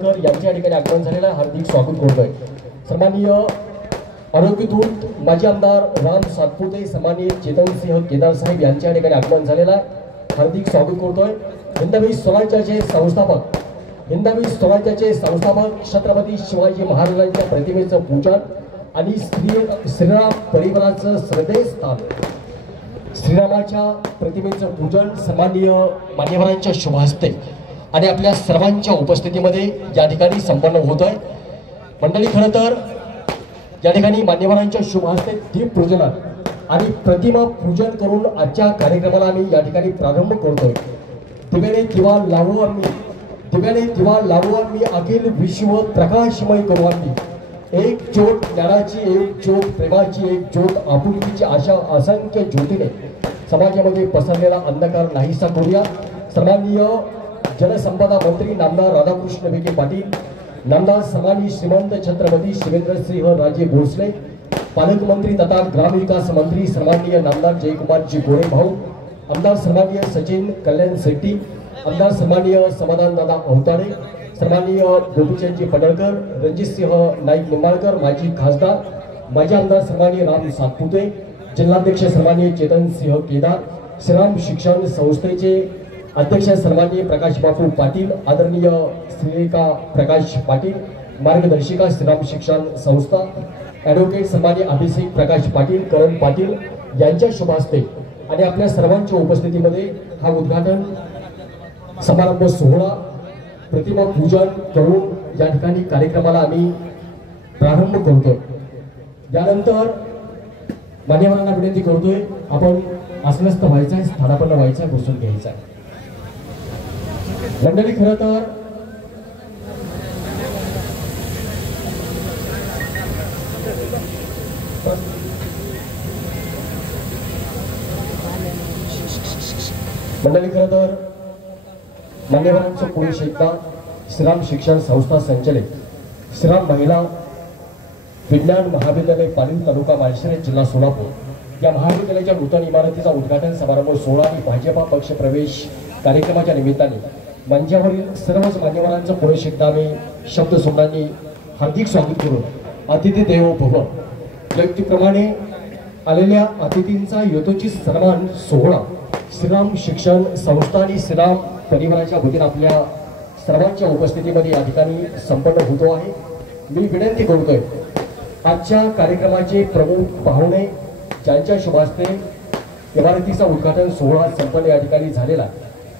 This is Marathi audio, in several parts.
पडळकर यांच्या या ठिकाणी आगमन झालेलं आहे, हार्दिक स्वागत करतोय। सन्माननीय आरोग्यदूत माजी आमदार राम सातपुते, सन्माननीय चेतनसिंह केदार साहेब यांच्या या ठिकाणी आगमन झालेलं आहे, हार्दिक स्वागत करतोय। हिंदवी स्वराज्याचे संस्थापक छत्रपती शिवाजी महाराजांच्या प्रतिमेचं पूजन आणि श्रीराम परिवाराचं श्रद्धेस्थान श्रीरामाच्या प्रतिमेचं पूजन सन्माननीय मान्यवरांच्या शुभ हस्ते आणि आपल्या सर्वांच्या उपस्थितीमध्ये या ठिकाणी संपन्न होत आहे। मंडळी, खरं तर या ठिकाणी मान्यवरांच्या शुभ हस्ते दीप पूजन आणि प्रतिमा पूजन करून आजच्या कार्यक्रमाला आम्ही या ठिकाणी प्रारंभ करतोय। दिव्याने दिवा लावू आम्ही अखिल विश्व प्रकाशमय करू आम्ही। एक ज्योत ज्ञानाची, एक ज्योत प्रेमाची, एक ज्योत आपुलकीची अशा असंख्य ज्योतीने समाजामध्ये पसरलेला अंधकार नाहीसा करूया। सन्माननीय जलसंपदा मंत्री नामदार राधाकृष्ण विखे पाटील, नामदार सन्माननीय श्रीमंत छत्रपती शिवेंद्रसिंह राजे भोसले, पालकमंत्री तथा ग्रामविकास मंत्री सन्माननीय नामदार जयकुमारजी गोरे भाऊ, आमदार सन्माननीय सचिन कल्याण शेट्टी, आमदार सन्माननीय समाधानदादा अवताडे, सन्माननीय गोपीचंदजी पडळकर, रणजितसिंह नाईक निंबाळकर, माजी खासदार, माजी आमदार सन्माननीय राम सातपुते, जिल्हाध्यक्ष सन्माननीय चेतनसिंह केदार, श्रीराम शिक्षण संस्थेचे अध्यक्ष सन्माननीय प्रकाश बापू पाटील, आदरणीय श्रीलेखा प्रकाश पाटील, मार्गदर्शिका श्रीराम शिक्षण संस्था, ॲडव्होकेट सन्माननीय अभिषेक प्रकाश पाटील, करण पाटील यांच्या शुभ हस्ते आणि आपल्या सर्वांच्या उपस्थितीमध्ये हा उद्घाटन समारंभ सोहळा प्रतिमा पूजन करून या ठिकाणी कार्यक्रमाला आम्ही प्रारंभ करतोय। यानंतर मान्यवरांना विनंती करतोय, आपण आसनस्थ व्हायचं आहे, स्थानापन्न व्हायचं आहे, बसून घ्यायचं आहे। मंडळी, खरं तर मान्यवरांचं पुरुष एकदा श्रीराम शिक्षण संस्था संचालित श्रीराम महिला विज्ञान महाविद्यालय पालील, तालुका माळशिरस, जिल्हा सोलापूर या महाविद्यालयाच्या नूतन इमारतीचा उद्घाटन समारंभ सोहळा आणि भाजपा पक्ष प्रवेश कार्यक्रमाच्या निमित्ताने मंचावरील सर्वच मान्यवरांचं पुरुष एकदा आम्ही शब्द सोडणारी हार्दिक स्वागत करून अतिथी देवो भव व्यक्तीप्रमाणे आलेल्या अतिथींचा यथोचित सन्मान सोहळा श्रीराम शिक्षण संस्था आणि श्रीराम परिवाराच्या वतीने आपल्या सर्वांच्या उपस्थितीमध्ये या ठिकाणी संपन्न होतो आहे। मी विनंती करतोय, आजच्या कार्यक्रमाचे प्रमुख पाहुणे ज्यांच्या शुभ हस्ते इमारतीचा उद्घाटन सोहळा संपन्न या ठिकाणी झालेला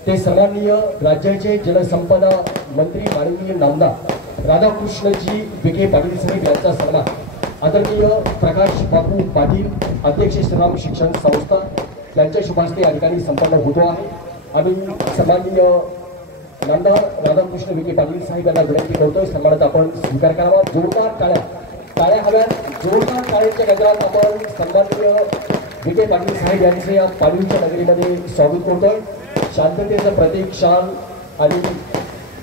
ते सन्माननीय राज्याचे जलसंपदा मंत्री माननीय नामदार राधाकृष्णजी विखे पाटील साहेब यांचा सन्मान आदरणीय प्रकाश बापू पाटील, अध्यक्ष श्रीराम शिक्षण संस्था यांच्या शुभ हस्ते या ठिकाणी संपन्न होतो आहे। आम्ही सन्माननीय नामदार राधाकृष्ण विखे पाटील साहेब यांना विनंती करतोय, सन्मानाचा आपण स्वीकार करावा। जोरदार टाळ्या हव्यात, जोरदार टाळ्यांच्या गजरात आपण सन्माननीय विखे पाटील साहेब यांचे या पालीच्या नगरीमध्ये स्वागत करतोय। शांततेचं प्रतीक शान आणि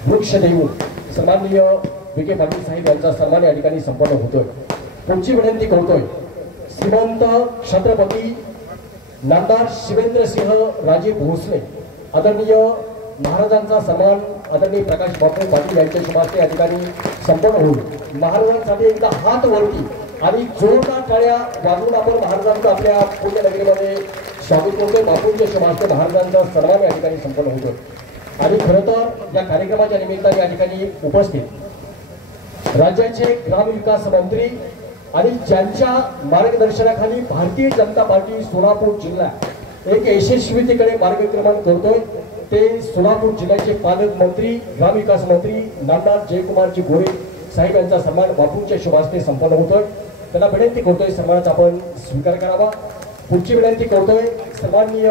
वृक्षदेव सन्माननीय विखे पाटील साहेब यांचा सन्मान या ठिकाणी संपन्न होतोय। पुढची विनंती करतोय, श्रीमंत छत्रपती नामदार शिवेंद्रसिंह राजे भोसले, आदरणीय महाराजांचा सन्मान आदरणीय प्रकाश बापू पाटील यांच्या शुभ हस्ते या ठिकाणी संपन्न होईल। महाराजांसाठी एकदा हात वरती आणि जोरदार टाळ्या वाजवून आपण महाराजांचं आपल्या पुण्यनगरीमध्ये स्वागत करतोय। बापूंच्या शुभ हस्ते महाराजांचा सन्मान या ठिकाणी संपन्न होतोय। आणि खरं तर या कार्यक्रमाच्या निमित्ताने या ठिकाणी उपस्थित राज्याचे ग्रामविकास मंत्री आणि ज्यांच्या मार्गदर्शनाखाली भारतीय जनता पार्टी सोलापूर जिल्हा एक यशस्वीतेकडे मार्गक्रमण करतोय ते सोलापूर जिल्ह्याचे पालकमंत्री ग्रामविकास मंत्री नामदार जयकुमारजी गोरे साहेब यांचा सन्मान बापूंच्या शुभ हस्ते संपन्न होतोय। त्यांना विनंती करतोय, सन्मानाचा आपण स्वीकार करावा। पुढची विनंती करतोय, सन्माननीय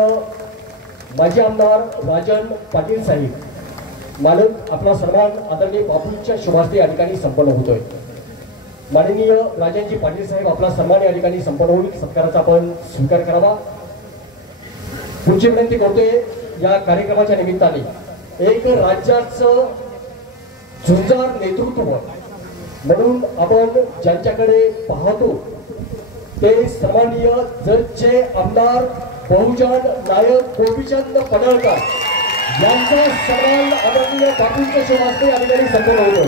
माजी आमदार राजन पाटील साहेब मालक, आपला सन्मान आदरणीय बापूंच्या शुभ हस्ते या ठिकाणी संपन्न होतोय। माननीय राजनजी पाटील साहेब, आपला सन्मान या ठिकाणी संपन्न होईल, सत्काराचा आपण स्वीकार करावा। पुढची विनंती करतोय, या कार्यक्रमाच्या निमित्ताने एक राज्याचं झुंजार नेतृत्व म्हणून आपण ज्यांच्याकडे पाहतो ते सन्माननीय जतचे आमदार बहुजन नायक गोपीचंद पडळकर यांचा सन्मान आदरणीय बापूंच्या शोभास्ते या ठिकाणी संपन्न होतो।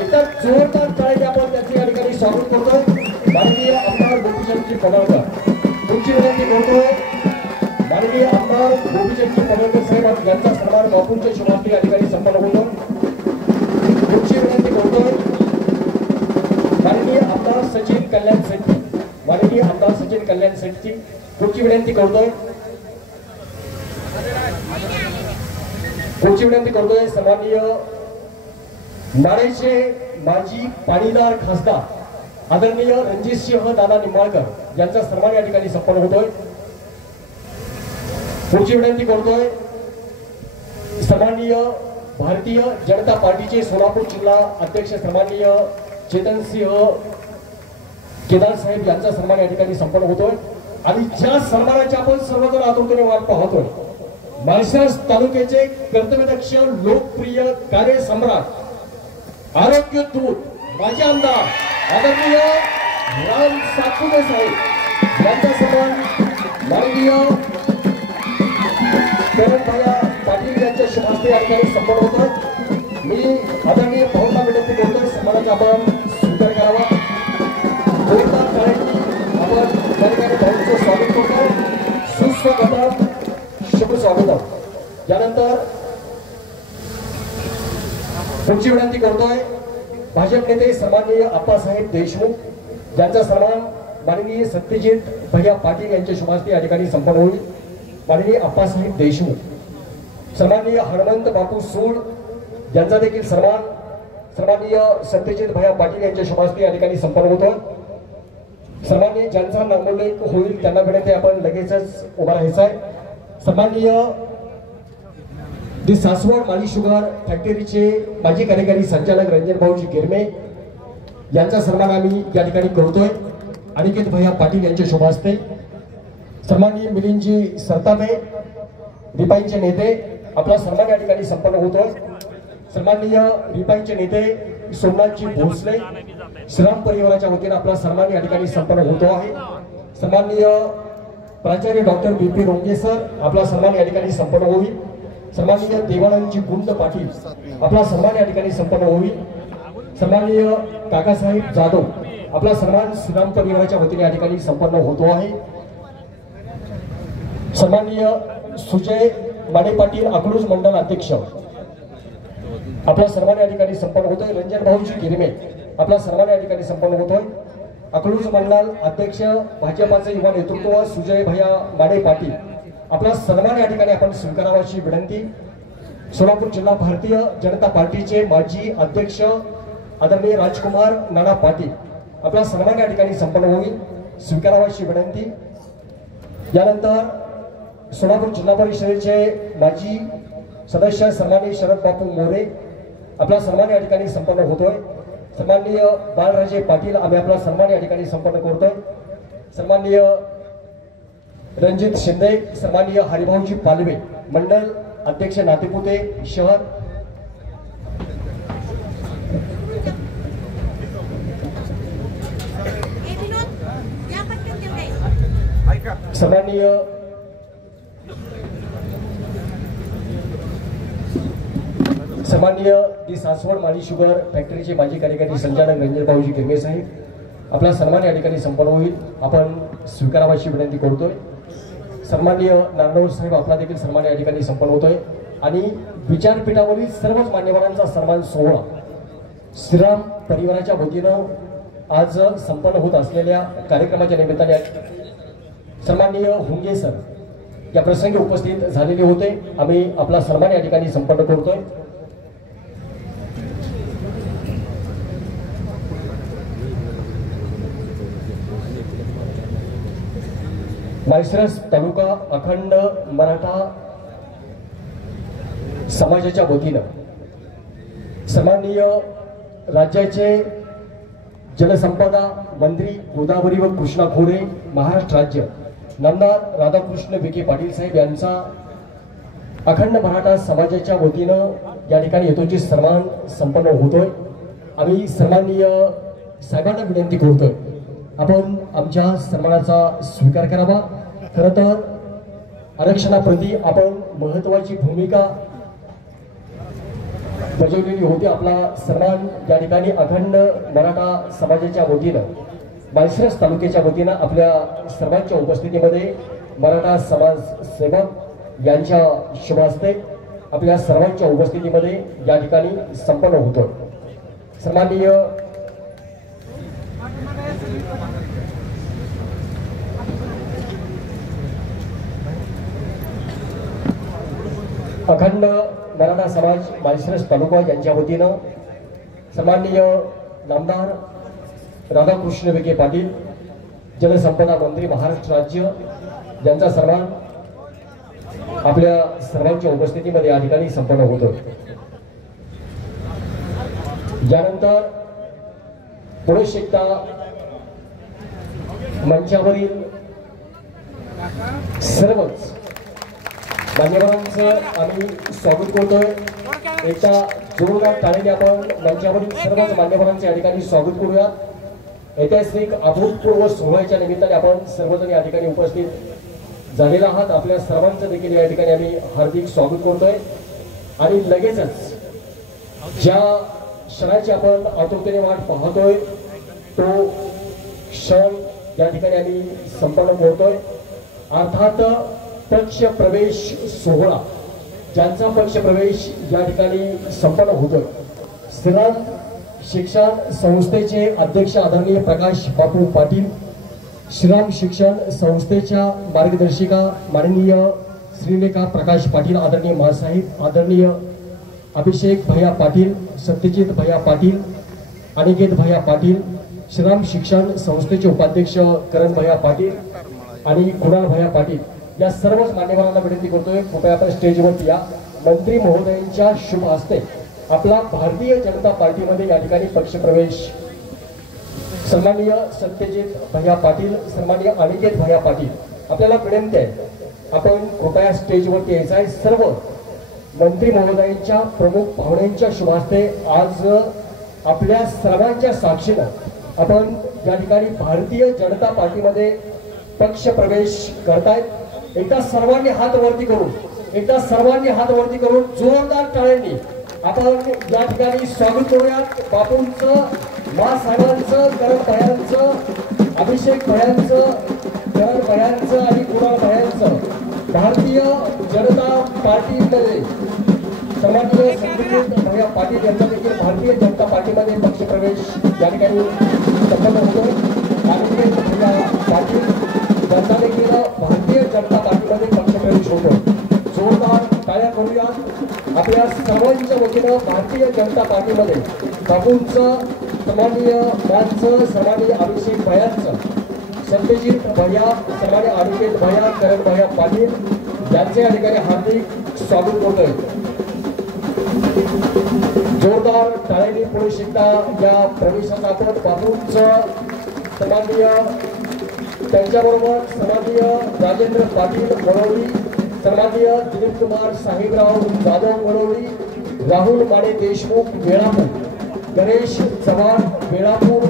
एकदा जोरदार टाळ्या आपण त्यांचे या ठिकाणी स्वागत करतोय। माननीय आमदार गोपीचंदजी पडळकर तुमची विनंती करतोय, माननीय आमदार गोपीचंदजी पडळकर साहेब यांचा सन्मान बापूंच्या शोभास्ते या ठिकाणी संपन्न होतो। तुमची विनंती करतोय माननीय आमदार सचिन कल्याण शेट्टी, माननीय आमदार सचिन कल्याण शेट्टी तुमची विनंती करतोय, पुढची विनंती करतोय सन्माननीय नाळेचे माजी पाणीदार खासदार आदरणीय रणजितसिंह दादा निंबाळकर यांचा सन्मान या ठिकाणी संपन्न होतोय। पुढची विनंती करतोय सन्माननीय भारतीय जनता पार्टीचे सोलापूर जिल्हा अध्यक्ष सन्माननीय चेतनसिंह केदार साहेब यांचा सन्मान या ठिकाणी संपन्न होतोय। आणि ज्या सन्मानाची आपण सर्वजण आतुरतेने वाट पाहतोय, माळशिरस तालुक्याचे कर्तव्यदक्ष लोकप्रिय कार्यसम्राट आरोग्य दूत माजी आमदार आदरणीय राम सातपुते साहेब यांचा सन्मान माननीय करणभैया पाटील यांच्या शुभास्ते या ठिकाणी संपन्न होतोय। मी आदरणीय भाऊंना विनंती करतोय सन्मानाचा आपण स्वीकार करावा। जोरदार टाळ्यांनी आपण या ठिकाणी भाऊंचं स्वागत करतो। सुस्वागतम, शुभ स्वागतम। यानंतर पुढची विनंती करतोय भाजप नेते सन्माननीय आप्पासाहेब देशमुख यांचा सन्मान माननीय सत्यजित भैया पाटील यांच्या शुभास्ते या ठिकाणी संपन्न होईल। माननीय आप्पासाहेब देशमुख, सन्माननीय हनुमंत बापू सूळ यांचा देखील सन्मान सन्माननीय सत्यजित भैया पाटील यांच्या शुभास्ते या ठिकाणी संपन्न होतो। सन्माननीय ज्यांचा नामोल्लेख होईल त्यांना विनंती आपण लगेचच उभा राहायचं आहे। सन्माननीय दी सासवड माली शुगर फॅक्टरीचे माजी कार्यकारी संचालक रंजन भाऊजी गिरमे यांचा सन्मान आम्ही या ठिकाणी करतोय। अनिकेत भैया पाटील यांच्या शुभास्ते सन्माननीय मिलिंदजी सरतापे रिपाईंचे नेते आपला सन्मान या ठिकाणी संपन्न होतोय। सन्माननीय रिपाईंचे नेते सोमनाथजी भोसले श्रीराम परिवाराच्या वतीने आपला सन्मान या ठिकाणी संपन्न होतो आहे। सन्माननीय प्राचार्य डॉक्टर बीपी रोंगे सर आपला सन्मान या ठिकाणी संपन्न होईल। सन्माननीय देवानंदजी गुंड पाटील आपला सन्मान या ठिकाणी संपन्न होईल। सन्माननीय काकासाहेब जाधव आपला सन्मान श्रीराम परिवाराच्या वतीने या ठिकाणी संपन्न होतो आहे। सन्माननीय सुजय माने पाटील अकलूज मंडल अध्यक्ष आपला सन्मान या ठिकाणी संपन्न होतोय। रंजन भाऊजी गिरमे आपला सन्मान या ठिकाणी संपन्न होतोय। अकलूज मंडल अध्यक्ष भाजपाचे युवा नेतृत्व सुजय भैया माने पाटील आपला सन्मान या ठिकाणी आपण स्वीकारावाची विनंती। सोलापूर जिल्हा भारतीय जनता पार्टीचे माजी अध्यक्ष आदरणीय राजकुमार नाना पाटील आपला सन्मान या ठिकाणी संपन्न होईल, स्वीकारावाची विनंती। यानंतर सोलापूर जिल्हा परिषदेचे माजी सदस्य सन्माननीय शरद बापू मोरे आपला सन्मान या ठिकाणी संपन्न होतोय। सन्माननीय बाळराजे पाटील आम्ही आपला सन्मान या ठिकाणी संपन्न करतोय। सन्माननीय रणजित शिंदे, सन्माननीय हरिभाऊजी पालवे मंडल अध्यक्ष नातेपुते शहर, सन्माननीय दी सासवड माली शुगर फॅक्टरीचे माजी कार्यकारी संचालक रंजन भाऊजी गिरमे साहेब आपला सन्मान या ठिकाणी संपन्न होईल, आपण स्वीकारावाची विनंती करतोय। सन्माननीय नारनौर साहेब आपला देखील सन्मान या ठिकाणी संपन्न होतोय। आणि विचारपीठावरील सर्वच मान्यवरांचा सन्मान सोहळा श्रीराम परिवाराच्या वतीनं आज संपन्न होत असलेल्या कार्यक्रमाच्या निमित्ताने सन्माननीय हुंगे सर या प्रसंगी उपस्थित झालेले होते। आम्ही आपला सन्मान या ठिकाणी संपन्न करतोय। माळशिरस तालुका अखंड मराठा समाजाच्या वतीनं सन्माननीय राज्याचे जलसंपदा मंत्री गोदावरी व कृष्णा खोरे महाराष्ट्र राज्य नामदार राधाकृष्ण विखे पाटील साहेब यांचा अखंड मराठा समाजाच्या वतीनं या ठिकाणी यथोचित सन्मान संपन्न होतोय। आम्ही सन्माननीय साहेबांना विनंती करतोय आपण आमच्या सन्मानाचा स्वीकार करावा। खरं तर आरक्षणाप्रती आपण महत्त्वाची भूमिका बजावलेली होती। आपला सन्मान या ठिकाणी अखंड मराठा समाजाच्या वतीनं माळशिरस तालुक्याच्या वतीनं आपल्या सर्वांच्या उपस्थितीमध्ये मराठा समाज सेवक यांच्या शुभ हस्ते आपल्या सर्वांच्या उपस्थितीमध्ये या ठिकाणी संपन्न होतो। सन्माननीय अखंड मराठा समाज माळशिरस तालुका यांच्या वतीनं सन्माननीय नामदार राधाकृष्ण विखे पाटील जलसंपदा मंत्री महाराष्ट्र राज्य यांचा सन्मान आपल्या सर्वांच्या उपस्थितीमध्ये या ठिकाणी संपन्न होतो। यानंतर पुरुष एकदा मंचावरील सर्वच मान्यवरांचं आम्ही स्वागत करतोय। एकदा जोरदार टाळ्याने आपण मंचावरील सर्वच मान्यवरांचे या ठिकाणी स्वागत करूयात। ऐतिहासिक अभूतपूर्व सोहळ्याच्या निमित्ताने आपण सर्वजण या ठिकाणी उपस्थित झालेला आहात। आपल्या सर्वांचं देखील या ठिकाणी आम्ही हार्दिक स्वागत करतोय आणि लगेचच ज्या क्षणाची आपण आतुरतेने वाट पाहतोय तो क्षण या ठिकाणी आम्ही संपन्न करतोय। अर्थात पक्ष प्रवेश सोहळा ज्यांचा पक्ष प्रवेश या ठिकाणी संपन्न होतोय। श्रीराम शिक्षण संस्थेचे अध्यक्ष आदरणीय प्रकाश बापू पाटील, श्रीराम शिक्षण संस्थेच्या मार्गदर्शिका माननीय श्रीलेखा प्रकाश पाटील, आदरणीय मासाहेब, आदरणीय अभिषेक भैया पाटील, सत्यजित भैया पाटील, अनिकेत भैया पाटील, श्रीराम शिक्षण संस्थेचे उपाध्यक्ष करण भैया पाटील आणि कुणाल भैया पाटील या सर्वच मान्यवरांना विनंती करतोय कृपया आपण स्टेजवरती या। मंत्री महोदयांच्या शुभ हस्ते आपला भारतीय जनता पार्टीमध्ये या ठिकाणी पक्षप्रवेश सन्माननीय सत्यजित भैया पाटील, सन्माननीय अनिकेत भैया पाटील आपल्याला विनंती आहे आपण कृपया स्टेजवरती यायचं आहे। सर्व मंत्री महोदयांच्या प्रमुख पाहुण्यांच्या शुभ हस्ते आज आपल्या सर्वांच्या साक्षीनं आपण या ठिकाणी भारतीय जनता पार्टीमध्ये पक्ष प्रवेश करतायत। एकदा सर्वांनी हात वरती करून जोरदार टाळ्यांनी आपण या ठिकाणी स्वागत करूयात बापूंचं, मासाहेबांचं, करण भयांचं, अभिषेक भयांचं, करण भयांचं आणि कुणाल भयांचं भारतीय जनता पार्टीमध्ये सन्माननीय सत्यजित भैया पाटील यांचा देखील भारतीय जनता पार्टीमध्ये पक्षप्रवेश या ठिकाणी संपन्न होतो। अनिकेत भैया पाटील यांचा देखील भारतीय जनता पार्टीमध्ये पक्षप्रवेश होतो। जोरदार टाळ्या करूयात आपल्या सर्वांच्या वतीनं भारतीय जनता पार्टीमध्ये बापूंचं, सन्माननीय मानचं, सन्माननीय अभिषेक भयांचं, सत्यजित भैया, सन्माननीय अनिकेत भैया, करण भैया पाटील यांचे या ठिकाणी हार्दिक स्वागत करतोय। जोरदार टाळ्यांनी पुढे एकदा या प्रवेशात आपण बापूंचं, सन्माननीय त्यांच्याबरोबर सन्माननीय राजेंद्र पाटील वडोली, सन्माननीय दिलीप कुमार साहेबराव जाधव वडोली, राहुल माने देशमुख वेळापूर, गणेश चव्हाण वेळापूर,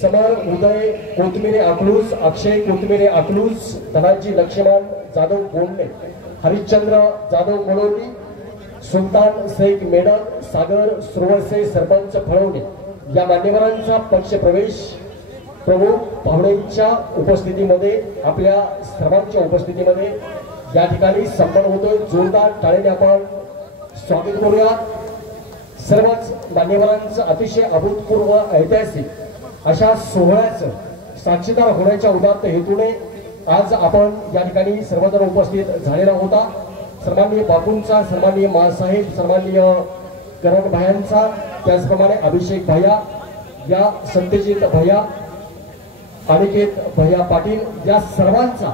समर उदय कोथमिरे अकलूज, अक्षय कोथमिरे अकलूज, धनाजी लक्ष्मण जाधव बोंडे, हरिश्चंद्र जाधव वडोली, सुलतान शेख मेडक, सागर सुरवसे सरपंच फळवणे या मान्यवरांचा पक्ष प्रवेश प्रमुख पाहुण्यांच्या उपस्थितीमध्ये आपल्या सर्वांच्या उपस्थितीमध्ये या ठिकाणी संपन्न होतोय। जोरदार टाळ्याने आपण स्वागत करूयात। सर्वच मान्यवरांचं अतिशय अभूतपूर्व ऐतिहासिक अशा सोहळ्याचं साक्षीदार होण्याच्या उदात्त हेतूने आज आपण या ठिकाणी सर्वजण उपस्थित झालेला होता। सन्माननीय बापूंचा, सन्माननीय मासाहेब, सन्माननीय करण भयांचा, त्याचप्रमाणे अभिषेक भैया या, सत्यजित भैया, अनिकेत भैया पाटील या सर्वांचा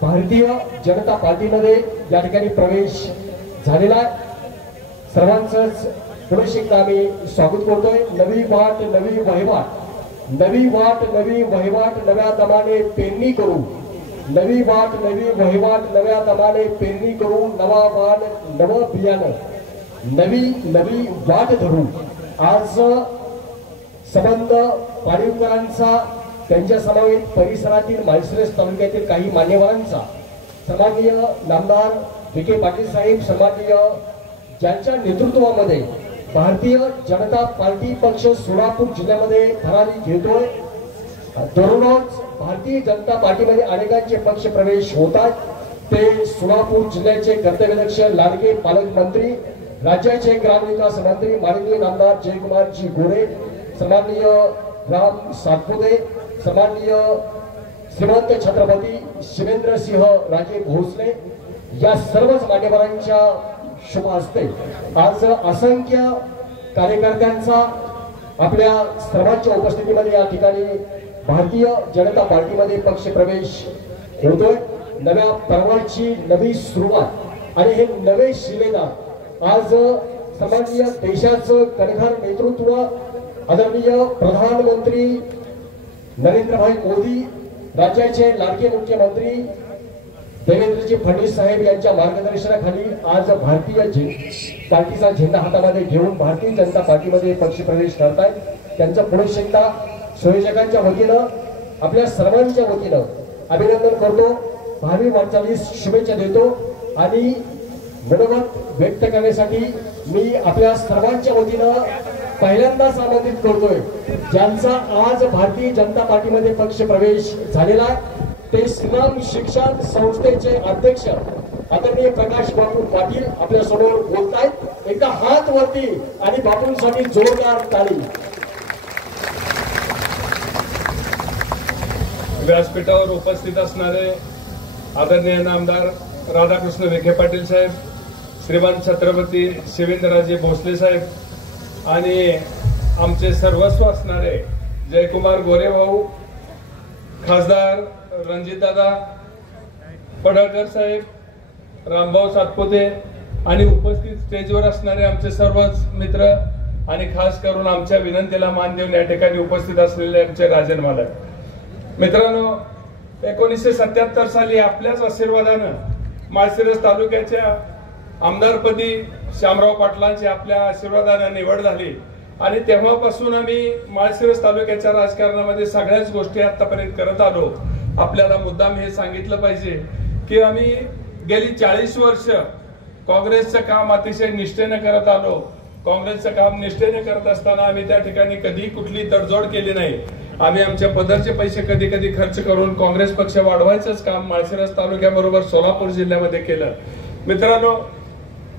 भारतीय जनता पार्टीमध्ये या ठिकाणी प्रवेश झालेला आहे। सर्वांचंच पुरुष एकदा आम्ही स्वागत करतोय। नवी वाट नवी वहिवाट, नवी वाट नवी वहिवाट नव्या दमाने पेरणी करू, नवी वाट नवी वहिवाट नव्या दमाने पेरणी करू, नवा वाण नव बियाणं नवी नवी वाट धरू। आज संबंध पाडीवकरांचा, त्यांच्या समवेत परिसरातील माळशिरस तालुक्यातील काही मान्यवरांचा, सन्माननीय नामदार विखे पाटील साहेब, सन्माननीय ज्यांच्या नेतृत्वामध्ये भारतीय जनता पार्टी पक्ष सोलापूर जिल्ह्यामध्ये भरारी घेतोय। दररोज भारतीय जनता पार्टीमध्ये अनेकांचे पक्ष प्रवेश होतात। ते सोलापूर जिल्ह्याचे कर्तव्यदक्ष लाडके पालकमंत्री, राज्याचे ग्रामविकास मंत्री माननीय नामदार जयकुमारजी गोरे, सन्माननीय राम सातपुते, सन्माननीय श्रीमंत छत्रपती शिवेंद्रसिंह राजे भोसले या सर्वच मान्यवरांच्या शुभ हस्ते आज असंख्य कार्यकर्त्यांचा आपल्या सर्वांच्या उपस्थितीमध्ये या ठिकाणी भारतीय जनता पार्टीमध्ये पक्ष प्रवेश होतोय। नव्या पर्वाची नवी सुरुवात आणि हे नवे शिलेदार आज सन्माननीय देशाचं कणखर नेतृत्व आदरणीय प्रधानमंत्री नरेंद्रभाई मोदी, राज्याचे लाडके मुख्यमंत्री देवेंद्रजी फडणवीस साहेब यांच्या मार्गदर्शनाखाली आज भारतीय पार्टीचा झेंडा हातामध्ये घेऊन भारतीय जनता पार्टीमध्ये पक्ष प्रवेश करतायत। त्यांचं पुढे एकदा संयोजकांच्या वतीनं आपल्या सर्वांच्या वतीनं अभिनंदन करतो, भावी वाटचालीस शुभेच्छा देतो आणि मनोगत व्यक्त करण्यासाठी मी आपल्या सर्वांच्या वतीनं पहिल्यांदाच आमंत्रित करतोय ज्यांचा आज भारतीय जनता पार्टीमध्ये पक्ष प्रवेश झालेला ते श्रीराम शिक्षण संस्थेचे अध्यक्ष आदरणीय प्रकाश बापू पाटील आपल्या समोर बोलतायत। एकदा हात वरती आणि बापूंसाठी जोरदार टाळी। व्यासपीठावर उपस्थित असणारे आदरणीय नामदार राधाकृष्ण विखे पाटील साहेब, श्रीमान छत्रपती शिवेंद्रराजे भोसले साहेब आणि आमचे सर्वस्व असणारे जयकुमार गोरे भाऊ, खासदार रणजितदादा पडळकर साहेब, रामभाऊ सातपुते आणि उपस्थित स्टेजवर असणारे आमचे सर्वच मित्र आणि खास करून आमच्या विनंतीला मान देऊन या ठिकाणी उपस्थित असलेले आमचे राजन मालक मित्रांनो, 1977 साली आपल्याच आशीर्वादानं माळशिरस तालुक्याच्या आमदारपदी शामराव पाटलांची आपल्या आशीर्वादाने निवड झाली आणि तेव्हापासून आम्ही माळशिरस तालुक्याच्या राजकारणामध्ये सगळ्याच गोष्टी आतापर्यंत करत आलो। आपल्याला मुद्दाम हे सांगितलं पाहिजे की आम्ही गेली 40 वर्ष काँग्रेसचं काम अतिशय निष्ठेने करत आलो। काँग्रेसचं काम निष्ठेने करत असताना आम्ही त्या ठिकाणी कधी कुठली तडजोड केली नाही। आम्ही आमच्या पदरचे पैसे कधी कधी खर्च करून काँग्रेस पक्ष वाढवायचंच काम माळशिरस तालुक्याबरोबर सोलापूर जिल्ह्यामध्ये केलं। मित्रांनो,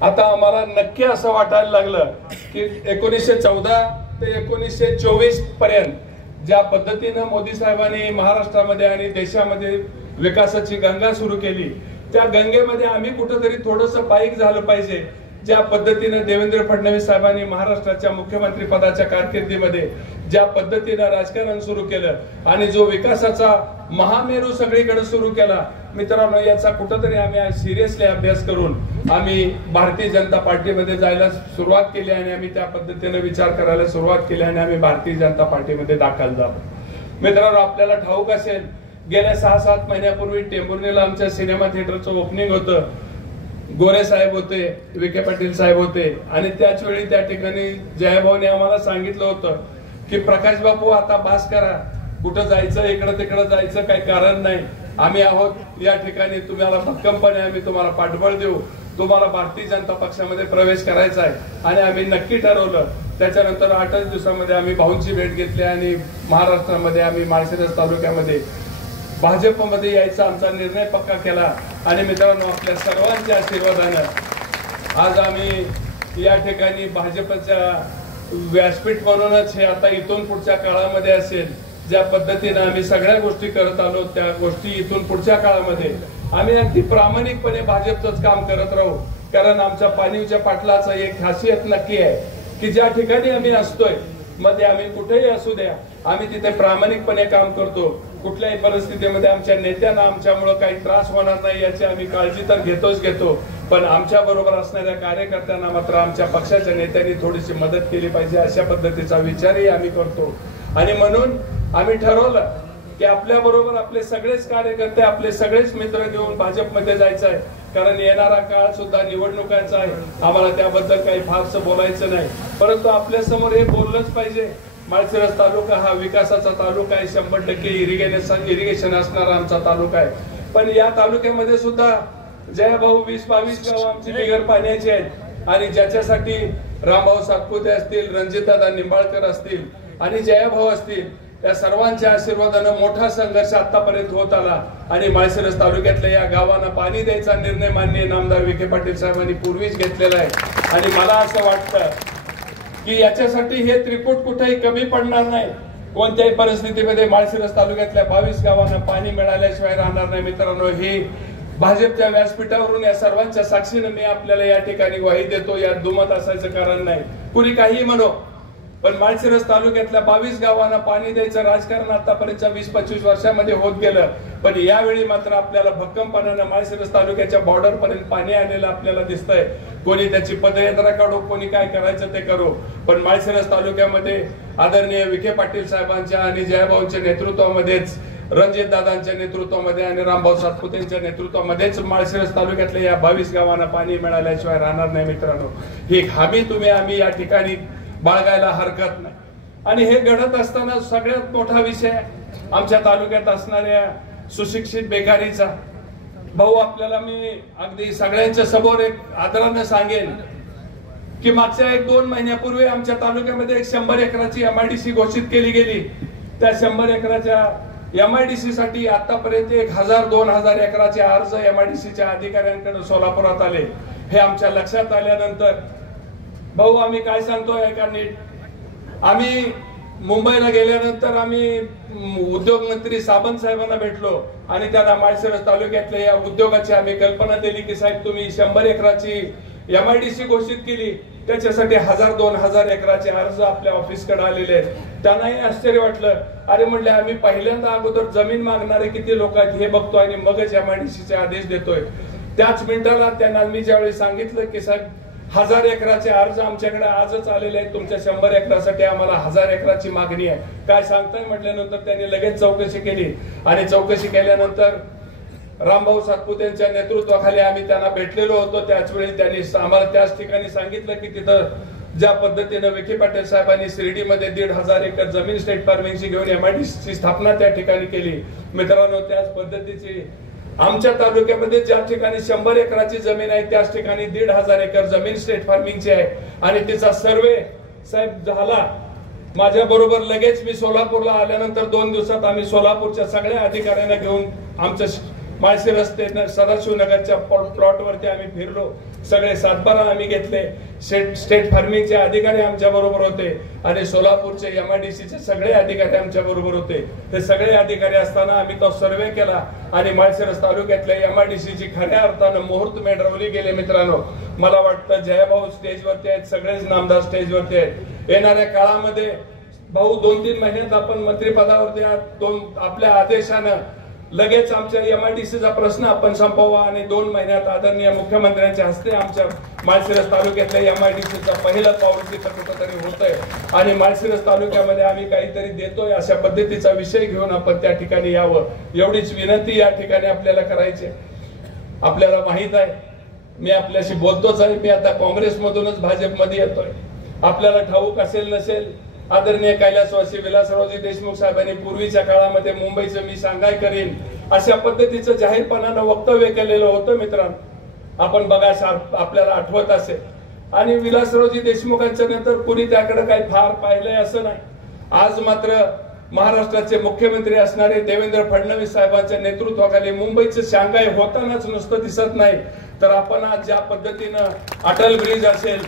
आता आम्हाला नक्की असं वाटायला लागलं की 1914 ते 1924 पर्यंत ज्या पद्धतीनं मोदी साहेबांनी महाराष्ट्रामध्ये आणि देशामध्ये विकासाची गंगा सुरू केली, त्या गंगेमध्ये आम्ही कुठेतरी थोडंसं पायीक झालं पाहिजे। ज्या पद्धतीने देवेंद्र फडणवीस साहेबांनी महाराष्ट्राच्या मुख्यमंत्री पदाच्या कारकिर्दीमध्ये ज्या पद्धतीने राजकारण सुरू केलं आणि जो विकासाचा महामेरू सगळीकडे सुरू केला, मित्रांनो याचा कुठेतरी आम्ही सिरियसली अभ्यास करून आम्ही भारतीय जनता पार्टीमध्ये जायला सुरुवात केली आणि आम्ही त्या पद्धतीने विचार करायला सुरुवात केली आणि आम्ही भारतीय जनता पार्टीमध्ये दाखल झालो। मित्रांनो, आपल्याला ठाऊक असेल गेल्या 6-7 महिन्यापूर्वी टेंभुर्णीला आमच्या सिनेमा थिएटरचं ओपनिंग होतं। गोरे साहेब होते, विखे पाटील साहेब होते आणि त्याच वेळी त्या ठिकाणी जयभाऊने आम्हाला सांगितलं होतं की प्रकाश बापू आता बास करा, कुठं जायचं इकडं तिकडं जायचं काही कारण नाही, आम्ही आहोत या ठिकाणी, तुम्हाला भक्कमपणे आम्ही तुम्हाला पाठबळ देऊ, तुम्हाला भारतीय जनता पक्षामध्ये प्रवेश करायचा आहे। आणि आम्ही नक्की ठरवलं। त्याच्यानंतर 8च दिवसामध्ये आम्ही भाऊंची भेट घेतली आणि महाराष्ट्रामध्ये आम्ही माळशिरस तालुक्यामध्ये भाजपमध्ये यायचा आमचा निर्णय पक्का केला। आणि मित्रांनो, आपल्या सर्वांच्या आशीर्वादानं आज आम्ही या ठिकाणी भाजपच्या व्यासपीठ म्हणूनच हे आता इथून पुढच्या काळामध्ये असेल, ज्या पद्धतीने आम्ही सगळ्या गोष्टी करत आलो त्या गोष्टी इथून पुढच्या काळामध्ये आम्ही अगदी प्रामाणिकपणे भाजपचंच काम करत राहू। कारण आमच्या पाणीवच्या पाटलाचा एक खासियत नक्की आहे की ज्या ठिकाणी आम्ही असतोय मध्ये आम्ही कुठेही असू द्या, आम्ही तिथे प्रामाणिकपणे काम करतो। कुठल्याही परिस्थितीमध्ये आमच्या नेत्यांना आमच्यामुळे काही त्रास होणार नाही याची आम्ही काळजी तर घेतो, पण आमच्या बरोबर असणाऱ्या कार्यकर्त्यांना मात्र आमच्या पक्षाच्या नेत्यांनी थोडीशी मदत केली पाहिजे अशा पद्धतीचा विचारही आम्ही करतो। आणि म्हणून आम्ही ठरवलं की आपल्या बरोबर आपले सगळेच कार्यकर्ते, आपले सगळेच मित्र घेऊन भाजपमध्ये जायचं आहे। कारण येणारा काळ सुद्धा निवडणुकांचा आहे, आम्हाला त्याबद्दल काही फारसं बोलायचं नाही, परंतु आपल्या समोर हे बोललंच पाहिजे। माळशिरस तालुका हा विकासाचा तालुका आहे, 100% इरिगेशन असणारा आमचा तालुका आहे। पण या तालुक्यामध्ये सुद्धा जयभाऊ 20-22 गाव आमची बिगर पाण्याची आहेत आणि ज्याच्यासाठी रामभाऊ सातपुते असतील, रणजितदादा निंबाळकर असतील आणि जयाभाऊ असतील, या सर्वांच्या आशीर्वादानं मोठा संघर्ष आतापर्यंत होत आला आणि माळशिरस तालुक्यातल्या या गावांना पाणी द्यायचा निर्णय माननीय नामदार विखे पाटील साहेबांनी पूर्वीच घेतलेला आहे। आणि मला असं वाटतं की याच्यासाठी हे त्रिकूट कुठेही कमी पडणार नाही। कोणत्याही परिस्थितीमध्ये माळशिरस तालुक्यातल्या 22 गावांना पाणी मिळाल्याशिवाय राहणार नाही। मित्रांनो, ही भाजपच्या व्यासपीठावरून या सर्वांच्या साक्षीने मी आपल्याला या ठिकाणी ग्वाही देतो। यात दुमत असायचं कारण नाही। कुणी काही म्हणो, पण माळशिरस तालुक्यातल्या 22 गावांना पाणी द्यायचं राजकारण आतापर्यंतच्या 20-25 वर्षामध्ये होत गेलं, पण यावेळी मात्र आपल्याला भक्कमपणानं माळशिरस तालुक्याच्या बॉर्डर पर्यंत पाणी आलेलं आपल्याला दिसतंय। कोणी त्याची पदयात्रा काढो, कोणी काय करायचं ते करो, पण माळशिरस तालुक्यामध्ये आदरणीय विखे पाटील साहेबांच्या आणि जयाभाऊंच्या नेतृत्वामध्येच, रणजितदादांच्या नेतृत्वामध्ये आणि रामभाऊ सातपुतेंच्या नेतृत्वामध्येच माळशिरस तालुक्यातल्या या 22 गावांना पाणी मिळाल्याशिवाय राहणार नाही। मित्रांनो, ही हमी आम्ही या ठिकाणी बाळगायला हरकत नाही। आणि हे घडत असताना सगळ्यात मोठा विषय आमच्या तालुक्यात असणाऱ्या सुशिक्षित बेकारीचा। भाऊ, आपल्याला मी अगदी सगळ्यांच्या समोर एक आदरानं सांगेन की मागच्या 1-2 महिन्यापूर्वी आमच्या तालुक्यामध्ये 100 एकराची MIDC घोषित केली गेली। त्या 100 एकराच्या MIDC साठी आतापर्यंत 1000-2000 एकराचे अर्ज MIDCच्या अधिकाऱ्यांकडे सोलापुरात आले। हे आमच्या लक्षात आल्यानंतर भाऊ, आम्ही काय सांगतोय ऐका नीट। आम्ही मुंबईला गेल्यानंतर आम्ही उद्योग मंत्री सावंत साहेबांना भेटलो आणि त्यांना माळशिरस तालुक्यातल्या या उद्योगाची आम्ही कल्पना दिली की साहेब, तुम्ही 100 एकराची MIDC घोषित केली, त्याच्यासाठी 1000-2000 एकराचे अर्ज आपल्या ऑफिसकडे आलेले आहेत। त्यांनाही आश्चर्य वाटलं। अरे म्हणले, आम्ही पहिल्यांदा अगोदर जमीन मागणारे किती लोक आहेत हे बघतोय आणि मगच MIDCचे आदेश देतोय। त्याच मिनिटाला त्यांना मी ज्यावेळी सांगितलं की साहेब, 1000 एकराचे अर्ज आमच्याकडे आजच आलेले आहेत, तुमच्या 100 एकरासाठी आम्हाला 1000 एकराची मागणी आहे, काय सांगताय म्हटल्यानंतर त्यांनी लगेच चौकशी केली आणि चौकशी केल्यानंतर रामभाऊ सातपुतेंच्या नेतृत्वाखाली आम्ही त्यांना भेटलेलो होतो। त्याच वेळी त्यांनी आम्हाला त्याच ठिकाणी सांगितलं की तिथं ज्या पद्धतीने विखे पाटील साहेबांनी शिर्डीमध्ये 1500 एकर जमीन स्टेट फार्मिंगची घेऊन MIDCची स्थापना त्या ठिकाणी केली। मित्रांनो, त्याच पद्धतीची आमच्या तालुक्यामध्ये ज्या ठिकाणी 100 एकराची जमीन आहे त्याच ठिकाणी 1500 एकर जमीन स्टेट फार्मिंगची आहे आणि तिचा सर्वे साहेब झाला। माझ्या बरोबर लगेच मी सोलापूरला आल्यानंतर 2 दिवसात आम्ही सोलापूरच्या सगळ्या अधिकाऱ्यांना घेऊन आमच्या माळशिरस ते सदाशिवनगरच्या प्लॉटवरती आम्ही फिरलो। सगळे 7-12 आम्ही घेतले। स्टेट फार्मिंगचे अधिकारी आमच्या बरोबर होते आणि सोलापूरचे MIDCचे सगळे अधिकारी आमच्या बरोबर होते। ते सगळे अधिकारी असताना आम्ही तो सर्वे केला आणि माळशिरस तालुक्यातल्या MIDCची खऱ्या अर्थानं मुहूर्तमेढ रवली गेले। मित्रांनो, मला वाटतं जयाभाऊ स्टेजवरती आहेत, सगळेच नामदार स्टेजवरती आहेत। येणाऱ्या काळामध्ये भाऊ 2-3 महिन्यात आपण मंत्रिपदावरती आहात। आपल्या आदेशानं लगेच आमच्या MIDCचा प्रश्न आपण संपवा आणि 2 महिन्यात आदरणीय मुख्यमंत्र्यांच्या हस्ते आमच्या माळशिरस तालुक्यातल्या MIDCचा पहिलं पाऊल तिथं कुठंतरी होतंय आणि माळशिरस तालुक्यामध्ये आम्ही काहीतरी देतोय अशा पद्धतीचा विषय घेऊन आपण त्या ठिकाणी यावं, एवढीच विनंती या ठिकाणी आपल्याला करायची। आपल्याला माहित आहे, मी आपल्याशी बोलतोच आहे, मी आता काँग्रेसमधूनच भाजपमध्ये येतोय। आपल्याला ठाऊक असेल नसेल, आदरणीय कैलासवासी विलासरावजी देशमुख साहेबांनी पूर्वीच्या काळामध्ये मुंबईचं मी सांगाय करीन अशा पद्धतीचं जाहीरपणानं वक्तव्य केलेलं होतं। मित्रांनो, आपण बघा, आपल्याला आठवत असेल। आणि विलासरावजी देशमुखांच्या नंतर कुणी त्याकडे काही फार पाहिलंय असं नाही। आज मात्र महाराष्ट्राचे मुख्यमंत्री असणारे देवेंद्र फडणवीस साहेबांच्या नेतृत्वाखाली मुंबईचं शांघाय होतानाच नुसतं दिसत नाही, तर आपण आज ज्या पद्धतीनं अटल ब्रिज असेल,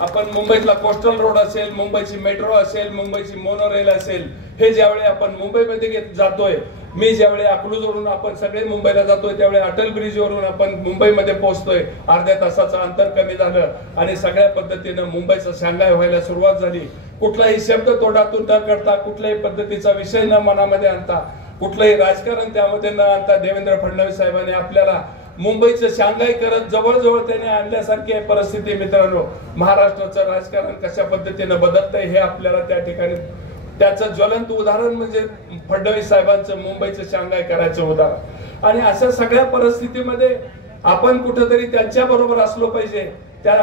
आपण मुंबईतला कोस्टल रोड असेल, मुंबईची मेट्रो असेल, मुंबईची मोनोरेल असेल, हे ज्यावेळी आपण मुंबईमध्ये जातोय, मी ज्यावेळी अकलूजवरून आपण सगळे मुंबईला जातोय त्यावेळी अटल ब्रिज वरून आपण मुंबईमध्ये पोहोचतोय। अर्ध्या तासाचं अंतर कमी झालं आणि सगळ्या पद्धतीनं मुंबईचं शांघाय व्हायला सुरुवात झाली। कुठलाही शब्द तोंडातून न करता, कुठल्याही पद्धतीचा विषय न मनामध्ये आणता, कुठलंही राजकारण त्यामध्ये न आणता देवेंद्र फडणवीस साहेबांनी आपल्याला मुंबईचं शांघाय करत जवळजवळ त्याने आणल्यासारखी परिस्थिती। मित्रांनो, महाराष्ट्राचं राजकारण कशा पद्धतीनं बदलतंय हे आपल्याला त्या ठिकाणी त्याचं ज्वलंत उदाहरण म्हणजे फडणवीस साहेबांचं मुंबईचं शांघाय करायचं उदाहरण। आणि अशा सगळ्या परिस्थितीमध्ये आपण कुठेतरी त्यांच्या बरोबर असलो पाहिजे, त्या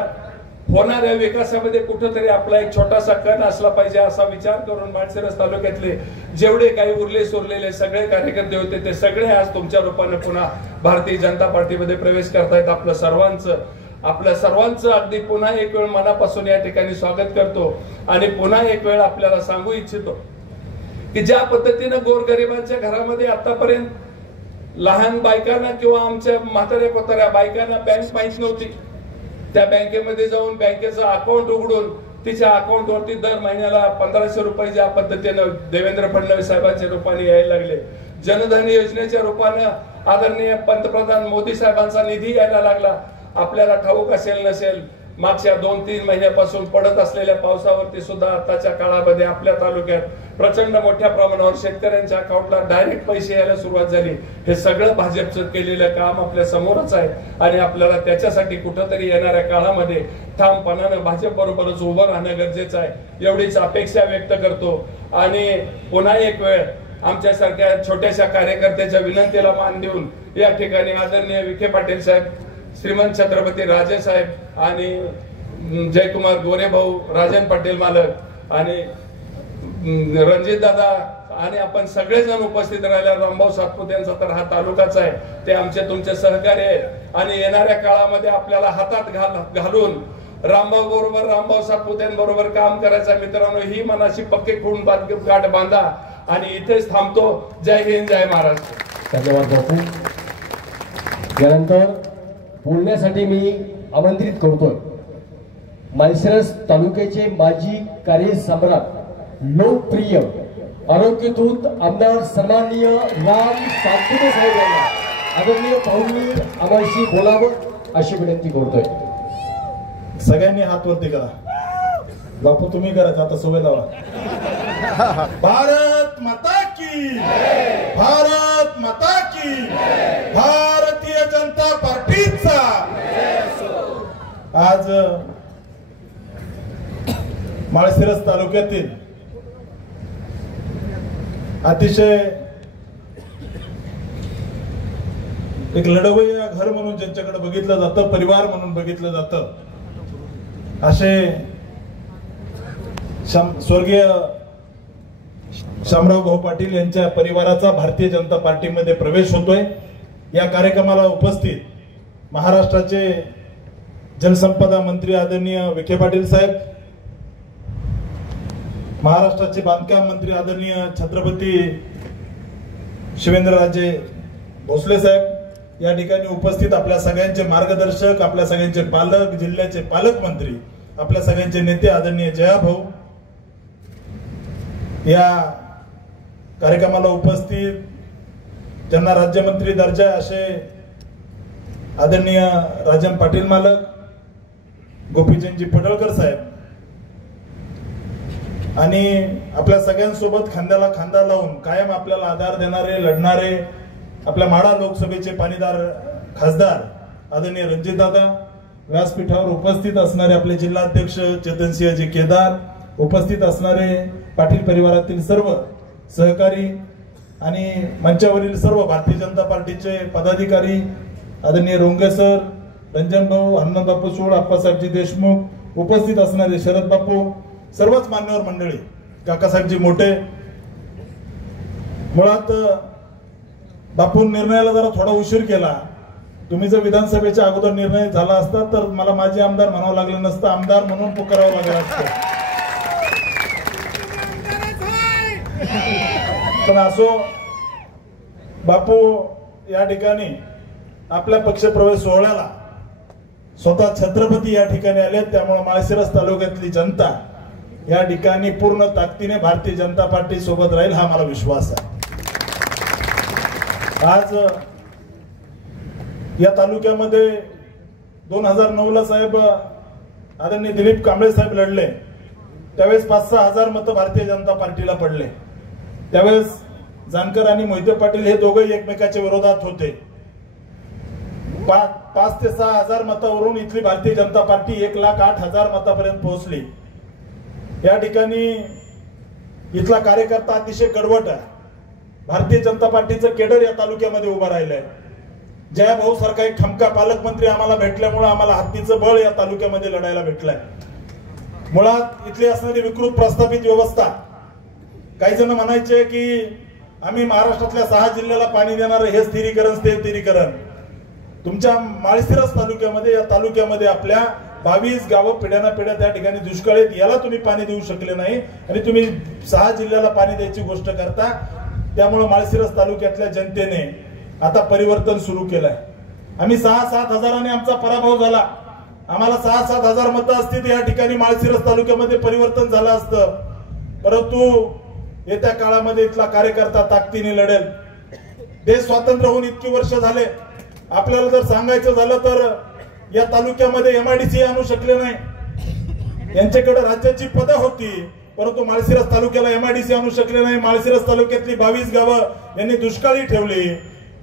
होणाऱ्या विकासामध्ये कुठेतरी आपला एक छोटासा कण असला पाहिजे असा विचार करून माळशिरस तालुक्यातले जेवढे काही उरले सुरलेले सगळे कार्यकर्ते होते ते सगळे आज तुमच्या रूपाने पुन्हा भारतीय जनता पार्टीमध्ये प्रवेश करतायत। आपलं सर्वांचं आपल्या सर्वांचं अगदी पुन्हा एक वेळ मनापासून या ठिकाणी स्वागत करतो आणि पुन्हा एक वेळ आपल्याला सांगू इच्छितो की ज्या पद्धतीनं गोरगरिबांच्या घरामध्ये आतापर्यंत लहान बायकांना किंवा आमच्या म्हाताऱ्या कोताऱ्या बायकांना बँक माहित नव्हती, त्या बँकेमध्ये जाऊन बँकेचं अकाउंट उघडून तिच्या अकाउंटवरती दर महिन्याला 1500 रुपये ज्या पद्धतीनं देवेंद्र फडणवीस साहेबांच्या रूपाने यायला लागले, जनधन योजनेच्या रूपानं आदरणीय पंतप्रधान मोदी साहेबांचा निधी यायला लागला. आपल्याला ठाऊक असेल नसेल, मागच्या 2-3 महिन्यापासून पडत असलेल्या पावसावरती सुद्धा आताच्या काळामध्ये आपल्या तालुक्यात प्रचंड मोठ्या प्रमाणावर शेतकऱ्यांच्या अकाउंटला डायरेक्ट पैसे यायला सुरुवात झाली. हे सगळं भाजपचं केलेलं काम आपल्या समोरच आहे आणि आपल्याला त्याच्यासाठी कुठंतरी येणाऱ्या काळामध्ये ठामपणानं भाजप बरोबरच उभं राहणं गरजेचं आहे, एवढीच अपेक्षा व्यक्त करतो. आणि पुन्हा एक वेळ आमच्यासारख्या छोट्याशा कार्यकर्त्याच्या विनंतीला मान देऊन या ठिकाणी आदरणीय विखे पाटील साहेब, श्रीमंत छत्रपती राजे साहेब आणि जयकुमार गोरे भाऊ, राजन पाटील मालक आणि रणजित दादा आणि आपण सगळेजण उपस्थित राहिल्या. रामभाऊ सातपुते यांचा तर हा तालुकाच आहे, ते आमचे तुमचे सहकारी आहेत आणि येणाऱ्या काळामध्ये आपल्याला हातात घालून रामभाऊ बरोबर, रामभाऊ सातपुत्यांबरोबर काम करायचं. मित्रांनो, ही मनाशी पक्के खूण गाठ बांधा आणि इथेच थांबतो. जय हिंद, जय महाराष्ट्र. धन्यवाद बापू. यानंतर बोलण्यासाठी मी आमंत्रित करतोय माळशिरस तालुक्याचे माजी कार्यसम्राट, लोकप्रिय आरोग्यदूत आमदार सन्माननीय राम सातपुते साहेब यांना आदरणीय पाहुणी आम्हाशी बोलावं अशी विनंती करतोय. सगळ्यांनी हात वरती करा. बापू तुम्ही करायचं आता, सवय लावा. भारत माता की, भारत माता की, भारतीय जनता पार्टीचा आज माळशिरस तालुक्यातील अतिशय एक लढवय्या घर म्हणून ज्यांच्याकडे बघितलं जातं, परिवार म्हणून बघितलं जातं, असे स्वर्गीय शामराव भाऊ पाटील यांच्या परिवाराचा भारतीय जनता पार्टीमध्ये प्रवेश होतोय. या कार्यक्रमाला उपस्थित महाराष्ट्राचे जलसंपदा मंत्री आदरणीय विखे पाटील साहेब, महाराष्ट्राचे बांधकाम मंत्री आदरणीय छत्रपती शिवेंद्रराजे भोसले साहेब या ठिकाणी उपस्थित, आपल्या सगळ्यांचे मार्गदर्शक, आपल्या सगळ्यांचे पालक, जिल्ह्याचे पालकमंत्री, आपल्या सगळ्यांचे नेते आदरणीय जया भाऊ, या कार्यक्रमाला उपस्थित ज्यांना राज्यमंत्री दर्जा असे आदरणीय राजन पाटील मालक, गोपीचंदजी पडळकर साहेब आणि आपल्या सगळ्यांसोबत खांद्याला खांदा लावून कायम आपल्याला आधार देणारे, लढणारे आपल्या माढा लोकसभेचे पाणीदार खासदार आदरणीय रणजितदादा, व्यासपीठावर उपस्थित असणारे आपले जिल्हाध्यक्ष चेतनसिंहजी केदार, उपस्थित असणारे पाटील परिवारातील सर्व सहकारी आणि मंचावरील सर्व भारतीय जनता पार्टीचे पदाधिकारी आदरणीय रोंगे सर, रंजन भाऊ, हनुमंत बापू सोड, आप्पासाहेबजी देशमुख, उपस्थित असणारे शरद बापू, सर्वच मान्यवर मंडळी, काकासाहेबजी मोठे. मुळात बापू निर्णयाला जरा थोडा उशीर केला. तुम्ही जर विधानसभेच्या अगोदर निर्णय झाला असता तर मला माझे आमदार म्हणावं लागलं नसतं, आमदार म्हणून पुकारावं लागलं असतं. पण असो, बापू या ठिकाणी आपल्या पक्षप्रवेश सोहळ्याला स्वतः छत्रपती या ठिकाणी आले, त्यामुळे माळशिरस तालुक्यातली जनता या ठिकाणी पूर्ण ताकदीने भारतीय जनता पार्टी सोबत राहील हा मला विश्वास आहे. आज या तालुक्यामध्ये 2009ला साहेब आदरणीय दिलीप कांबळे साहेब लढले, त्यावेळेस 5-6 हजार मतं भारतीय जनता पार्टीला पडले. त्यावेळेस जानकर आणि मोहिते पाटील हे दोघेही एकमेकाच्या विरोधात होते. 5 ते 6 हजार मतावरून इथली भारतीय जनता पार्टी 1,08,000 मतापर्यंत पोहोचली. या ठिकाणी इथला कार्यकर्ता अतिशय कडवट आहे. भारतीय जनता पार्टीचं केडर या तालुक्यामध्ये उभं राहिलंय. जया भाऊ सारखा एक ठमका पालकमंत्री आम्हाला भेटल्यामुळे आम्हाला हत्तीचं बळ या तालुक्यामध्ये लढायला भेटलंय. मुळात इथली असणारी विकृत प्रस्थापित व्यवस्था, काही जण म्हणायचे की आम्ही महाराष्ट्रातल्या 6 जिल्ह्याला पाणी देणार, हे स्थिरीकरण ते स्थिरीकरण. तुमच्या माळशिरस तालुक्यामध्ये, या तालुक्यामध्ये आपल्या 22 गावं पिढ्याना पिढ्या त्या ठिकाणी दुष्काळ आहेत, याला तुम्ही पाणी देऊ शकले नाही आणि तुम्ही 6 जिल्ह्याला पाणी द्यायची गोष्ट करता. त्यामुळे माळशिरस तालुक्यातल्या जनतेने आता परिवर्तन सुरू केलंय. आम्ही 6-7 हजाराने आमचा पराभव झाला. आम्हाला 6-7 हजार मतं असतील या ठिकाणी माळशिरस तालुक्यामध्ये परिवर्तन झालं असतं. परंतु येत्या काळामध्ये इथला कार्यकर्ता ताकदीने लढेल. देश स्वातंत्र्य होऊन इतकी वर्ष झाले. आपल्याला जर सांगायचं झालं तर या तालुक्यामध्ये MIDC आणू शकले नाही. यांच्याकडे राज्याची पदं होती, परंतु माळशिरस तालुक्याला MIDC आणू शकले नाही. माळशिरस तालुक्यातली 22 गावं यांनी दुष्काळी ठेवली.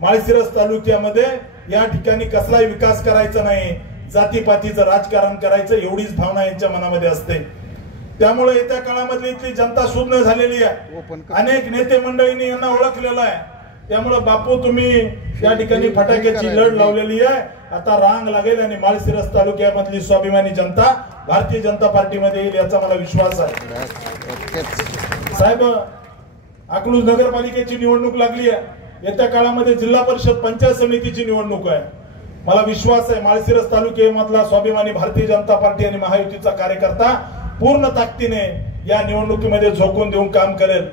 माळशिरस तालुक्यामध्ये या ठिकाणी कसलाही विकास करायचा नाही, जातीपातीचं राजकारण करायचं एवढीच भावना यांच्या मनामध्ये असते. त्यामुळे येत्या काळामधली इथली जनता शून्य झालेली आहे. अनेक नेते मंडळींनी यांना ओळखलेलं आहे. त्यामुळे बापू तुम्ही या ठिकाणी फटाक्याची लढ लावलेली आहे. आता रांग लागेल आणि माळशिरस तालुक्यामधली स्वाभिमानी जनता भारतीय जनता पार्टीमध्ये येईल याचा मला विश्वास आहे. साहेब, अकलूज नगरपालिकेची निवडणूक लागली आहे. येत्या काळामध्ये जिल्हा परिषद पंचायत समितीची निवडणूक आहे. मला विश्वास आहे माळशिरस तालुक्यामधला स्वाभिमानी भारतीय जनता पार्टी आणि महायुतीचा कार्यकर्ता पूर्ण ताकदीने या निवडणुकीमध्ये झोकून देऊन काम करेल.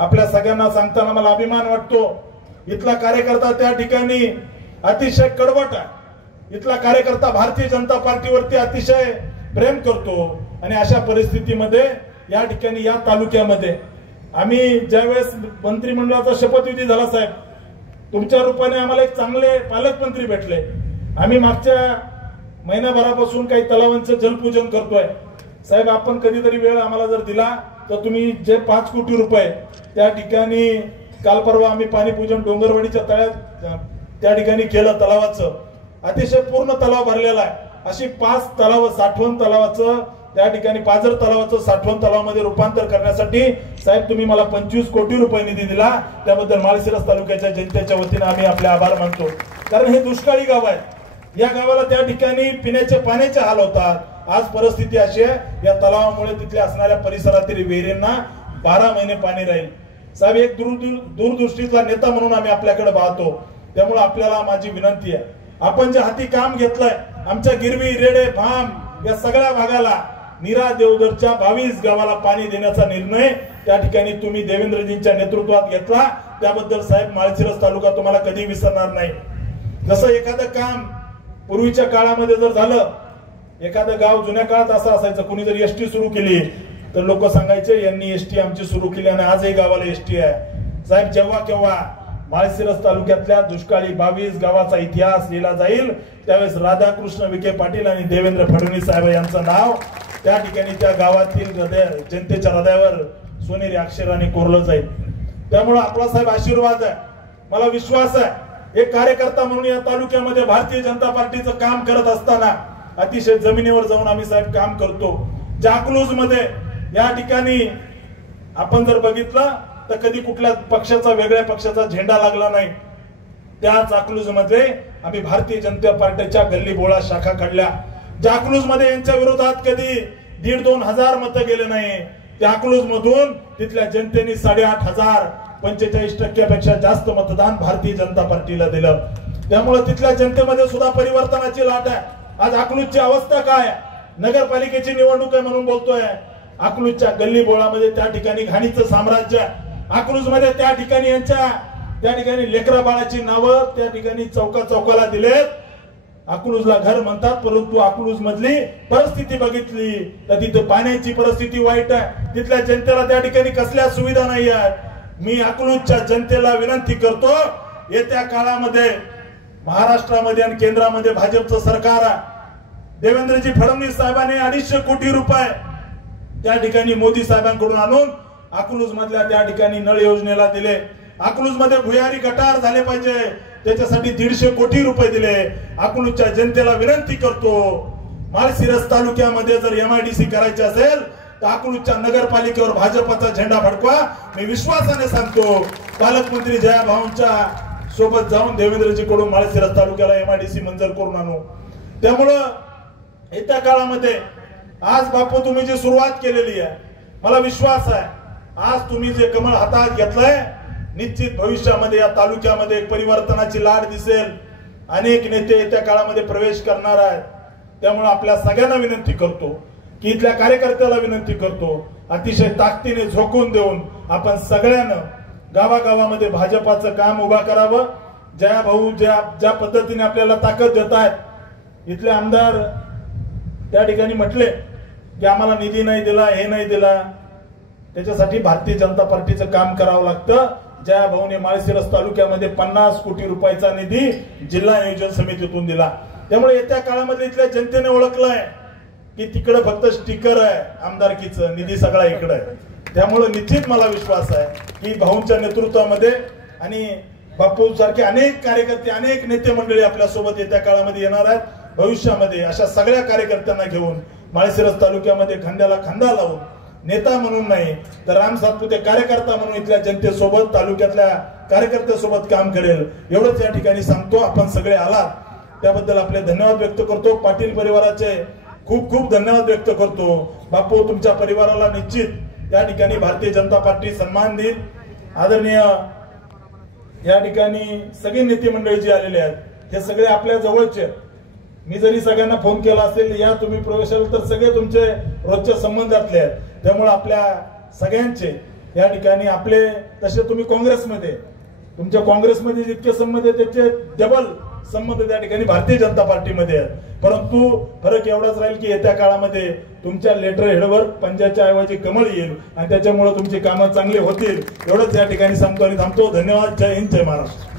आपल्या सगळ्यांना सांगताना मला अभिमान वाटतो. इथला कार्यकर्ता त्या ठिकाणी अतिशय कडवट आहे. इथला कार्यकर्ता भारतीय जनता पार्टीवरती अतिशय प्रेम करतो आणि अशा परिस्थितीमध्ये या ठिकाणी या तालुक्यामध्ये आम्ही ज्यावेळेस मंत्रिमंडळाचा शपथविधी झाला साहेब, तुमच्या रूपाने आम्हाला एक चांगले पालकमंत्री भेटले. आम्ही मागच्या महिनाभरापासून काही तलावांचं जलपूजन करतोय. साहेब, आपण कधीतरी वेळ आम्हाला जर दिला तर तुम्ही जे 5 कोटी रुपये त्या ठिकाणी काल परवा आम्ही पाणीपूजन डोंगरवाडीच्या तळ्यात त्या ठिकाणी केलं, तलावाचं अतिशय पूर्ण तलाव भरलेला आहे. अशी 5 तलाव साठवण तलावाचं त्या ठिकाणी पाझर तलावाचं साठवण तलावामध्ये रूपांतर करण्यासाठी साहेब तुम्ही मला 25 कोटी रुपये निधी दिला. त्याबद्दल माळशिरस तालुक्याच्या जनतेच्या वतीने आम्ही आपले आभार मानतो. कारण हे दुष्काळी गाव आहे. या गावाला त्या ठिकाणी पिण्याच्या पाण्याचे हाल होतात. आज परिस्थिती अशी आहे, या तलावामुळे तिथल्या असणाऱ्या परिसरातील विहिरींना 12 महिने पाणी राहील. साहेब, एक दूरदृष्टीचा नेता म्हणून आम्ही आपल्याकडे पाहतो. त्यामुळे आपल्याला माझी विनंती आहे, आपण जे हाती काम घेतलंय आमच्या गिरवी, रेडे, भाम या सगळ्या भागाला, नीरा देवधरच्या 22 गावाला पाणी देण्याचा निर्णय त्या ठिकाणी तुम्ही देवेंद्रजींच्या नेतृत्वात घेतला. त्याबद्दल साहेब माळशिरस तालुका तुम्हाला कधी विसरणार नाही. जसं एखादं काम पूर्वीच्या काळामध्ये जर झालं, एखादं गाव जुन्या काळात असं असायचं, कुणी जर एसटी सुरू केली तर लोक सांगायचे यांनी एसटी आमची सुरू केली आणि आजही गावाला एसटी आहे. साहेब, जेव्हा केव्हा माळशिरस तालुक्यातल्या दुष्काळी 22 गावाचा इतिहास लिहिला जाईल त्यावेळेस राधाकृष्ण विखे पाटील आणि देवेंद्र फडणवीस साहेब यांचं नाव त्या ठिकाणी त्या गावातील जनतेच्या हृदयावर सोनेरी अक्षराने कोरलं जाईल. त्यामुळे आपला साहेब आशीर्वाद आहे. मला विश्वास आहे एक कार्यकर्ता म्हणून या तालुक्यामध्ये भारतीय जनता पार्टीचं काम करत असताना अतिशय जमिनीवर जाऊन आम्ही साहेब काम करतो. अकलूज मध्ये या ठिकाणी आपण जर बघितलं तर कधी कुठल्या पक्षाचा, वेगळ्या पक्षाचा झेंडा लागला नाही. त्याच अकलूज मध्ये आम्ही भारतीय जनता पार्टीच्या गल्ली बोळा शाखा काढल्या. अकलूज मध्ये यांच्या विरोधात कधी 1,500-2 हजार मतं गेले नाही. त्या अकलूज मधून तिथल्या जनतेने 8,500 45% जास्त मतदान भारतीय जनता पार्टीला दिलं. त्यामुळे तिथल्या जनतेमध्ये सुद्धा परिवर्तनाची लाट आहे. आज अकलूजची अवस्था काय आहे? नगरपालिकेची निवडणूक आहे म्हणून बोलतोय. अकलूजच्या गल्ली बोळामध्ये त्या ठिकाणी घाणीचं साम्राज्य. अकलूज मध्ये त्या ठिकाणी यांच्या त्या ठिकाणी लेकरा बाळाची नावं त्या ठिकाणी चौकाला दिलेत. अकलूजला घर म्हणतात, परंतु अकलूज मधली परिस्थिती बघितली तर तिथं पाण्याची परिस्थिती वाईट आहे. तिथल्या जनतेला त्या ठिकाणी कसल्या सुविधा नाही आहेत. मी अकलूजच्या जनतेला विनंती करतो, येत्या काळामध्ये महाराष्ट्रामध्ये आणि केंद्रामध्ये भाजपचं सरकार आहे. देवेंद्रजी फडणवीस साहेबांनी 250 कोटी रुपये त्या ठिकाणी मोदी साहेबांकडून आणून अकलूज मधल्या त्या ठिकाणी नळ योजनेला दिले. अकलूज मध्ये भुयारी गटार झाले पाहिजे, त्याच्यासाठी 150 कोटी रुपये दिले. अकलूजच्या जनतेला विनंती करतो, माळशिरस तालुक्यामध्ये जर MIDC करायचे असेल तर अकलूजच्या नगरपालिकेवर भाजपचा झेंडा फडकवा. मी विश्वासाने सांगतो, पालकमंत्री जयाभाऊंच्या सोबत जाऊन देवेंद्रजी कडून माळशिरस तालुक्याला MIDC मंजूर करून आणू. त्यामुळं येत्या काळामध्ये आज बापू तुम्ही जी सुरुवात केलेली आहे, मला विश्वास आहे आज तुम्ही जे कमळ हातात घेतलंय निश्चित भविष्यामध्ये या तालुक्यामध्ये एक परिवर्तनाची लाट दिसेल. अनेक नेते येत्या काळामध्ये प्रवेश करणार आहेत. त्यामुळे आपल्या सगळ्यांना विनंती करतो की इथल्या कार्यकर्त्याला विनंती करतो, अतिशय ताकदीने झोकून देऊन आपण सगळ्यांना गावागावामध्ये भाजपाचं काम उभा करावं. जया भाऊ ज्या पद्धतीने आपल्याला ताकद देत आहेत, इथले आमदार त्या ठिकाणी म्हटले की आम्हाला निधी नाही दिला, हे नाही दिला, त्याच्यासाठी भारतीय जनता पार्टीचं काम करावं लागतं. जया भाऊने माळशिरस तालुक्यामध्ये 50 कोटी रुपयाचा निधी जिल्हा नियोजन समितीतून दिला. त्यामुळे येत्या काळामध्ये इथल्या जनतेने ओळखलंय की तिकडे फक्त स्टिकर आहे आमदारकीचं, निधी सगळा इकडे आहे. त्यामुळे निश्चित मला विश्वास आहे की भाऊंच्या नेतृत्वामध्ये आणि बापू सारखे अनेक कार्यकर्ते, अनेक नेते मंडळी आपल्या सोबत येत्या काळामध्ये येणार आहेत. भविष्यामध्ये अशा सगळ्या कार्यकर्त्यांना घेऊन माळशिरस तालुक्यामध्ये खांद्याला खांदा लावून नेता म्हणून नाही तर राम सातपुते कार्यकर्ता म्हणून इथल्या जनतेसोबत, तालुक्यातल्या कार्यकर्त्यासोबत काम करेल, एवढंच या ठिकाणी सांगतो. आपण सगळे आलात त्याबद्दल आपले धन्यवाद व्यक्त करतो. पाटील परिवाराचे खूप खूप धन्यवाद व्यक्त करतो. बापू, तुमच्या परिवाराला निश्चित त्या ठिकाणी भारतीय जनता पार्टी सन्मान देईल. आदरणीय या ठिकाणी सगळे नेते मंडळी जे आलेले आहेत हे सगळे आपल्या जवळचे. मी जरी सगळ्यांना फोन केला असेल या तुम्ही प्रवेशाला, तर सगळे तुमचे रोजच्या संबंधातले आहेत. त्यामुळे आपल्या सगळ्यांचे या ठिकाणी आपले, तसे तुम्ही काँग्रेसमध्ये, तुमच्या काँग्रेसमध्ये जितके संबंध आहेत त्याचे डबल संबंध त्या ठिकाणी भारतीय जनता पार्टीमध्ये आहेत. परंतु फरक एवढाच राहील की येत्या काळामध्ये तुमच्या लेटर हेडवर पंजाच्या ऐवजी कमळ येईल आणि त्याच्यामुळे तुमची कामं चांगली होतील. एवढंच या ठिकाणी सांगतो आणि थांबतो. धन्यवाद. जय हिंद, जय महाराष्ट्र.